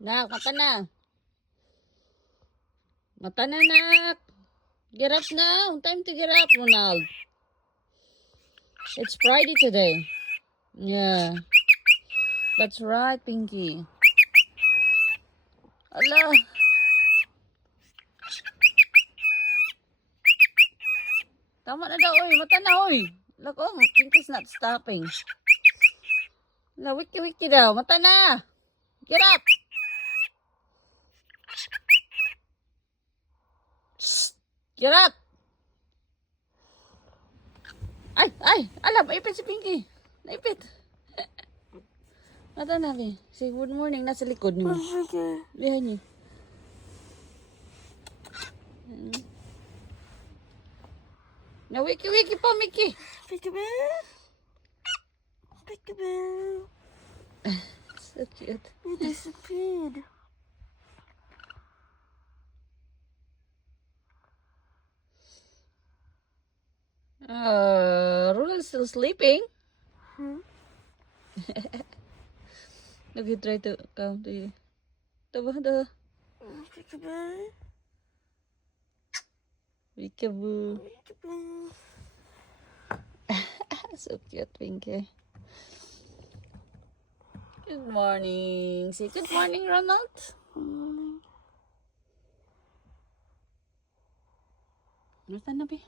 Nak, mata na. Mata na, nak. Get up now. Time to get up, Ronald. It's Friday today. Yeah. That's right, Pinky. Ala. Tama na daw, oy. Mata na, oy. Look, oh, Pinky's not stopping. La, wiki-wiki daw. Mata na. Get up. Shh. Get up. Ay. Ala, maipit si Pinky. Naipit. Mata na, be. Say good morning. Nasa likod niyo. Okay. Behind niyo. Na wiki-wiki pa, Mickey. Peekaboo. Peekaboo. So cute. It disappeared. Ronald's still sleeping. Hmm? Look, he tried to come to you. Dah. Peekaboo. Peekaboo. Peekaboo. So cute, Pinky. Good morning. Say good morning, Ronald. Morning. Mata na, be.